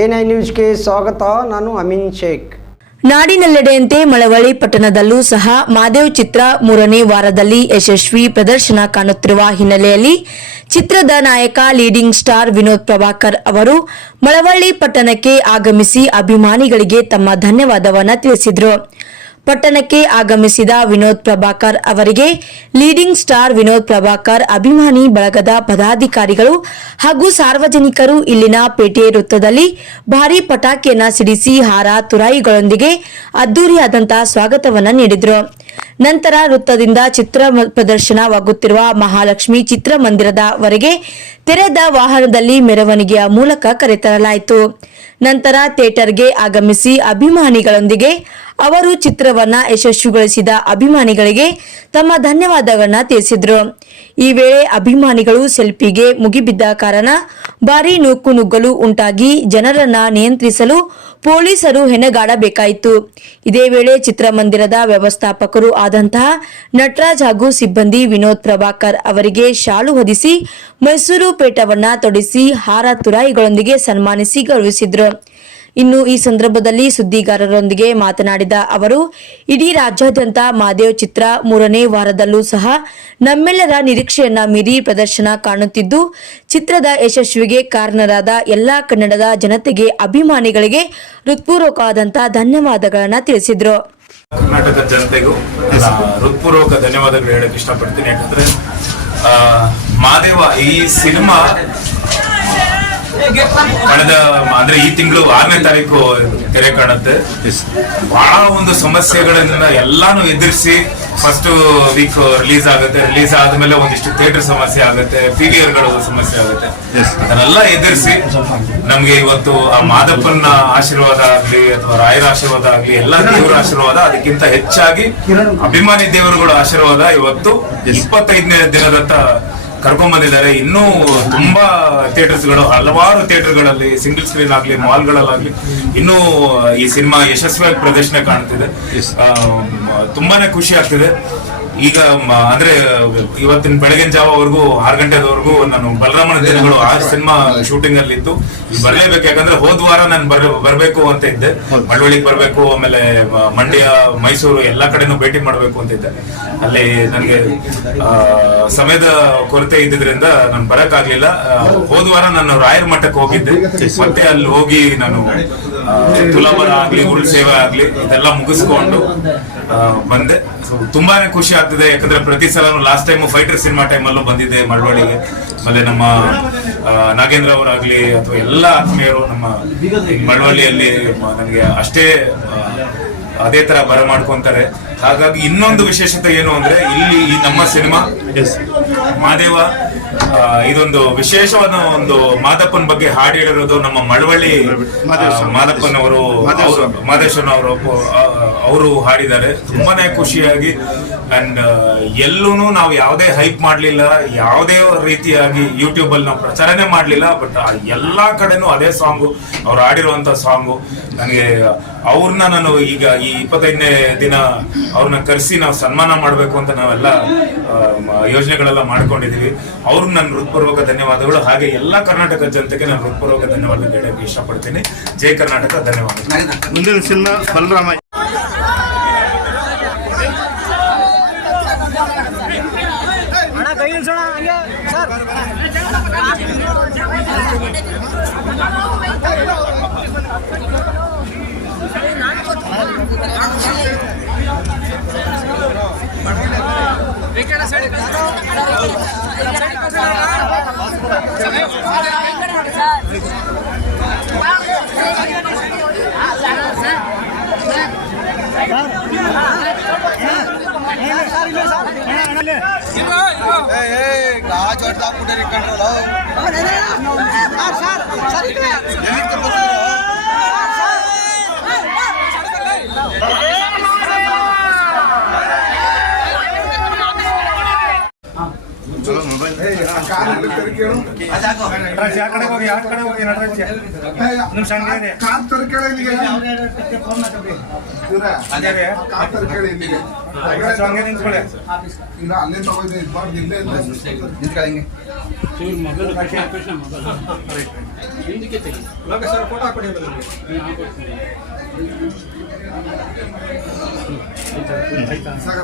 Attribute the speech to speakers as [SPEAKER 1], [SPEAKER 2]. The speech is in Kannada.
[SPEAKER 1] ಎನ್ ಐ ನ್ಯೂಸ್ಗೆ ಸ್ವಾಗತ. ನಾನು ಅಮಿನ್ ಶೇಖ್.
[SPEAKER 2] ನಾಡಿನೆಲ್ಲೆಡೆಯಂತೆ ಮಳವಳ್ಳಿ ಪಟ್ಟಣದಲ್ಲೂ ಸಹ ಮಾದೇವ್ ಚಿತ್ರ ಮೂರನೇ ವಾರದಲ್ಲಿ ಯಶಸ್ವಿ ಪ್ರದರ್ಶನ ಕಾಣುತ್ತಿರುವ ಹಿನ್ನೆಲೆಯಲ್ಲಿ ಚಿತ್ರದ ನಾಯಕ, ಲೀಡಿಂಗ್ ಸ್ಟಾರ್ ವಿನೋದ್ ಪ್ರಭಾಕರ್ ಅವರು ಮಳವಳ್ಳಿ ಪಟ್ಟಣಕ್ಕೆ ಆಗಮಿಸಿ ಅಭಿಮಾನಿಗಳಿಗೆ ತಮ್ಮ ಧನ್ಯವಾದವನ್ನು ತಿಳಿಸಿದರು. ಪಟ್ಟಣಕ್ಕೆ ಆಗಮಿಸಿದ ವಿನೋದ್ ಪ್ರಭಾಕರ್ ಅವರಿಗೆ ಲೀಡಿಂಗ್ ಸ್ಟಾರ್ ವಿನೋದ್ ಪ್ರಭಾಕರ್ ಅಭಿಮಾನಿ ಬಳಗದ ಪದಾಧಿಕಾರಿಗಳು ಹಾಗೂ ಸಾರ್ವಜನಿಕರು ಇಲ್ಲಿನ ಪೇಟೆ ವೃತ್ತದಲ್ಲಿ ಭಾರೀ ಪಟಾಕಿಯನ್ನು ಸಿಡಿಸಿ ಹಾರ ತುರಾಯಿಗಳೊಂದಿಗೆ ಅದ್ದೂರಿಯಾದಂತಹ ಸ್ವಾಗತವನ್ನು ನೀಡಿದರು. ನಂತರ ವೃತ್ತದಿಂದ ಚಿತ್ರ ಪ್ರದರ್ಶನವಾಗುತ್ತಿರುವ ಮಹಾಲಕ್ಷ್ಮಿ ಚಿತ್ರಮಂದಿರದವರೆಗೆ ತೆರೆದ ವಾಹನದಲ್ಲಿ ಮೆರವಣಿಗೆಯ ಮೂಲಕ ಕರೆತರಲಾಯಿತು ನಂತರ ಥಿಯೇಟರ್ಗೆ ಆಗಮಿಸಿ ಅಭಿಮಾನಿಗಳೊಂದಿಗೆ ಅವರು ಚಿತ್ರವನ್ನ ಯಶಸ್ವಿಗೊಳಿಸಿದ ಅಭಿಮಾನಿಗಳಿಗೆ ತಮ್ಮ ಧನ್ಯವಾದಗಳನ್ನ ತಿಳಿಸಿದ್ರು. ಈ ವೇಳೆ ಅಭಿಮಾನಿಗಳು ಸೆಲ್ಫಿಗೆ ಮುಗಿಬಿದ್ದ ಕಾರಣ ಭಾರಿ ನೂಕು ನುಗ್ಗಲು ಉಂಟಾಗಿ ಜನರನ್ನ ನಿಯಂತ್ರಿಸಲು ಪೊಲೀಸರು ಹೆಣಗಾಡಬೇಕಾಯಿತು. ಇದೇ ವೇಳೆ ಚಿತ್ರಮಂದಿರದ ವ್ಯವಸ್ಥಾಪಕರು ಆದಂತಹ ನಟರಾಜ್ ಹಾಗೂ ಸಿಬ್ಬಂದಿ ವಿನೋದ್ ಪ್ರಭಾಕರ್ ಅವರಿಗೆ ಶಾಲು ಹೊದಿಸಿ ಮೈಸೂರು ಪೇಟವನ್ನ ತೊಡಿಸಿ ಹಾರ ತುರಾಯಿಗಳೊಂದಿಗೆ ಸನ್ಮಾನಿಸಿ ಗೌರವಿಸಿದ್ರು. ಇನ್ನು ಈ ಸಂದರ್ಭದಲ್ಲಿ ಸುದ್ದಿಗಾರರೊಂದಿಗೆ ಮಾತನಾಡಿದ ಅವರು, ಇಡೀ ರಾಜ್ಯಾದ್ಯಂತ ಮಾದೇವ್ ಚಿತ್ರ ಮೂರನೇ ವಾರದಲ್ಲೂ ಸಹ ನಮ್ಮೆಲ್ಲರ ನಿರೀಕ್ಷೆಯನ್ನ ಮೀರಿ ಪ್ರದರ್ಶನ ಕಾಣುತ್ತಿದ್ದು, ಚಿತ್ರದ ಯಶಸ್ವಿಗೆ ಕಾರಣರಾದ ಎಲ್ಲಾ ಕನ್ನಡದ ಜನತೆಗೆ ಅಭಿಮಾನಿಗಳಿಗೆ ಹೃತ್ಪೂರ್ವಕವಾದಂತಹ ಧನ್ಯವಾದಗಳನ್ನ ತಿಳಿಸಿದ್ರು.
[SPEAKER 3] ಕರ್ನಾಟಕ ಜನತೆಗೂ ಹೃತ್ಪೂರ್ವಕ ಧನ್ಯವಾದಗಳು ಹೇಳಕ್ ಇಷ್ಟಪಡ್ತೀನಿ. ಯಾಕಂದ್ರೆ ಮಾದೇವ ಈ ಸಿನಿಮಾ ಕಳೆದ ಅಂದ್ರೆ ಈ ತಿಂಗಳು ಆರನೇ ತಾರೀಕು ತೆರೆ ಕಾಣುತ್ತೆ. ಬಹಳ ಒಂದು ಸಮಸ್ಯೆಗಳನ್ನ ಎಲ್ಲಾನು ಎದುರಿಸಿ ಫಸ್ಟ್ ವೀಕ್ ರಿಲೀಸ್ ಆಗುತ್ತೆ. ರಿಲೀಸ್ ಆದ್ಮೇಲೆ ಒಂದಿಷ್ಟು ಥಿಯೇಟರ್ ಸಮಸ್ಯೆ ಆಗುತ್ತೆ ಪಿವಿಆರ್ಗಳ ಸಮಸ್ಯೆ ಆಗುತ್ತೆ. ಅದನ್ನೆಲ್ಲ ಎದುರಿಸಿ ನಮ್ಗೆ ಇವತ್ತು ಆ ಮಾದಪ್ಪನ ಆಶೀರ್ವಾದ ಆಗ್ಲಿ ಅಥವಾ ರಾಯರ ಆಶೀರ್ವಾದ ಆಗ್ಲಿ ಎಲ್ಲ ದೇವರ ಆಶೀರ್ವಾದ ಅದಕ್ಕಿಂತ ಹೆಚ್ಚಾಗಿ ಅಭಿಮಾನಿ ದೇವರುಗಳ ಆಶೀರ್ವಾದ ಇವತ್ತು ಇಪ್ಪತ್ತೈದನೇ ದಿನದತ್ತ ಕರ್ಕೊಂಡ್ ಬಂದಿದ್ದಾರೆ ಇನ್ನೂ ತುಂಬಾ ಥಿಯೇಟರ್ಸ್ಗಳು ಹಲವಾರು ಥಿಯೇಟರ್ಗಳಲ್ಲಿ ಸಿಂಗಲ್ ಸ್ಕ್ರೀನ್ ಆಗಲಿ ಮಾಲ್ ಗಳಲ್ಲಾಗ್ಲಿ ಇನ್ನೂ ಈ ಸಿನಿಮಾ ಯಶಸ್ವಿಯಾಗಿ ಪ್ರದರ್ಶನ ಕಾಣ್ತಿದೆ. ಆ, ತುಂಬಾನೇ ಖುಷಿ ಆಗ್ತಿದೆ. ಈಗ ಅಂದ್ರೆ ಇವತ್ತಿನ ಬೆಳಗಿನ ಜಾವವರೆಗೂ ಆರು ಗಂಟೆದವರೆಗೂ ನಾನು ಬಲರಾಮನ ದಿನಗಳು ಆ ಸಿನಿಮಾ ಶೂಟಿಂಗ್ ಅಲ್ಲಿ ಇತ್ತು ಬರ್ಲೇಬೇಕು ಯಾಕಂದ್ರೆ ಹೋದ್ ವಾರ ನಾನು ಬರ್ ಬರ್ಬೇಕು ಅಂತ ಇದ್ದೆ. ಮಳವಳ್ಳಿಗೆ ಬರ್ಬೇಕು ಆಮೇಲೆ ಮಂಡ್ಯ ಮೈಸೂರು ಎಲ್ಲಾ ಕಡೆನೂ ಭೇಟಿ ಮಾಡ್ಬೇಕು ಅಂತ ಇದ್ದೆ. ಅಲ್ಲಿ ನನಗೆ ಸಮಯದ ಕೊರತೆ ಇದ್ದಿದ್ರಿಂದ ನಾನು ಬರಕ್ ಆಗ್ಲಿಲ್ಲ ಹೋದ ವಾರ ನಾನು ರಾಯರ ಮಠಕ್ಕೆ ಹೋಗಿದ್ದೆ. ಮತ್ತೆ ಅಲ್ಲಿ ಹೋಗಿ ನಾನು ತುಲಾಬರ ಆಗ್ಲಿ ಉಳ್ ಸೇವೆ ಆಗ್ಲಿ ಇದೆಲ್ಲ ಮುಗಿಸ್ಕೊಂಡು ಬಂದೆ. ಸೊ ತುಂಬಾನೇ ಖುಷಿ ಆಗ್ತಿದೆ. ಯಾಕಂದ್ರೆ ಪ್ರತಿ ಸಲ last time fighter cinema time ಅಲ್ಲೂ ಬಂದಿದ್ದೆ ಮಳವಳ್ಳಿಗೆ. ಆಮೇಲೆ ನಮ್ಮ ನಾಗೇಂದ್ರ ಅವರಾಗ್ಲಿ ಅಥವಾ ಎಲ್ಲ ಆತ್ಮೀಯರು ನಮ್ಮ ಮಳವಳ್ಳಿಯಲ್ಲಿ ನನಗೆ ಅಷ್ಟೇ ಅದೇ ತರ ಬರ ಮಾಡ್ಕೊಂತಾರೆ. ಹಾಗಾಗಿ ಇನ್ನೊಂದು ವಿಶೇಷತೆ ಏನು ಅಂದ್ರೆ ಇಲ್ಲಿ ಈ ನಮ್ಮ ಸಿನಿಮಾ ಮಾದೇವ ಇದೊಂದು ವಿಶೇಷವಾದ ಒಂದು ಮಾದಪ್ಪನ ಬಗ್ಗೆ ಹಾಡು ಹೇಳಿರೋದು ನಮ್ಮ ಮಳವಳ್ಳಿ ಮಾದಪ್ಪನ್ ಮಾದಪ್ಪನವರು ಅವರು ಅವರು ಅವರು ಹಾಡಿದ್ದಾರೆ. ತುಂಬಾನೇ ಖುಷಿಯಾಗಿ ಅಂಡ್ ಎಲ್ಲೂನು ನಾವು ಯಾವುದೇ ಹೈಪ್ ಮಾಡ್ಲಿಲ್ಲ ಯಾವುದೇ ರೀತಿಯಾಗಿ ಯೂಟ್ಯೂಬ್ ಅಲ್ಲಿ ನಾವು ಪ್ರಚಾರನೇ ಮಾಡ್ಲಿಲ್ಲ ಬಟ್ ಎಲ್ಲಾ ಕಡೆನೂ ಅದೇ ಸಾಂಗು ಅವ್ರು ಹಾಡಿರುವಂತ ಸಾಂಗು. ನನಗೆ ಅವ್ರನ್ನ ನಾನು ಈಗ ಈ ಇಪ್ಪತ್ತೈದನೇ ದಿನ ಅವ್ರನ್ನ ಕರೆಸಿ ನಾವು ಸನ್ಮಾನ ಮಾಡಬೇಕು ಅಂತ ನಾವೆಲ್ಲ ಯೋಜನೆಗಳೆಲ್ಲ ಮಾಡ್ಕೊಂಡಿದೀವಿ ಅವ್ರಿಗೆ ನನ್ನ ಹೃತ್ಪೂರ್ವಕ ಧನ್ಯವಾದಗಳು. ಹಾಗೆ ಎಲ್ಲಾ ಕರ್ನಾಟಕ ಜನತೆಗೆ ನಾನು ಹೃತ್ಪೂರ್ವಕ ಧನ್ಯವಾದ ಹೇಳಕ್ಕೆ ಇಷ್ಟಪಡ್ತೀನಿ. ಜೈ ಕರ್ನಾಟಕ ಧನ್ಯವಾದ
[SPEAKER 4] ಮುಂದಿನ कहा छोड़ता
[SPEAKER 5] कुठे रिकॉर्ड बोलाव
[SPEAKER 4] सर सर सर
[SPEAKER 3] ನಟರಾಜ್ ಆ ಕಡೆ ಹೋಗಿ ಆ ಕಡೆ ಹೋಗಿ ನಟರಾಜ್ ನಿಮಿಷ ಹಂಗೆ ಇದೆ.
[SPEAKER 6] ಕಾರ್ ತರ್ಕೇಳಿ ಇಲ್ಲಿಗೆ ಇವ್ರೆ,
[SPEAKER 3] ಹಂಗೆ ಇದೆ.
[SPEAKER 6] ಕಾರ್ ತರ್ಕೇಳಿ ಇಲ್ಲಿಗೆ
[SPEAKER 3] ಸೊ ಹಂಗೆ ನಿಂತ್ಕೊಳ್ಳಿ
[SPEAKER 6] ಇಲ್ಲ ಅಲ್ಲೇ ತಗೊಂಡು ಇದು ಮಾಡಿ ಇಲ್ಲೇ ಇಲ್ಲೇ ಸಾಕ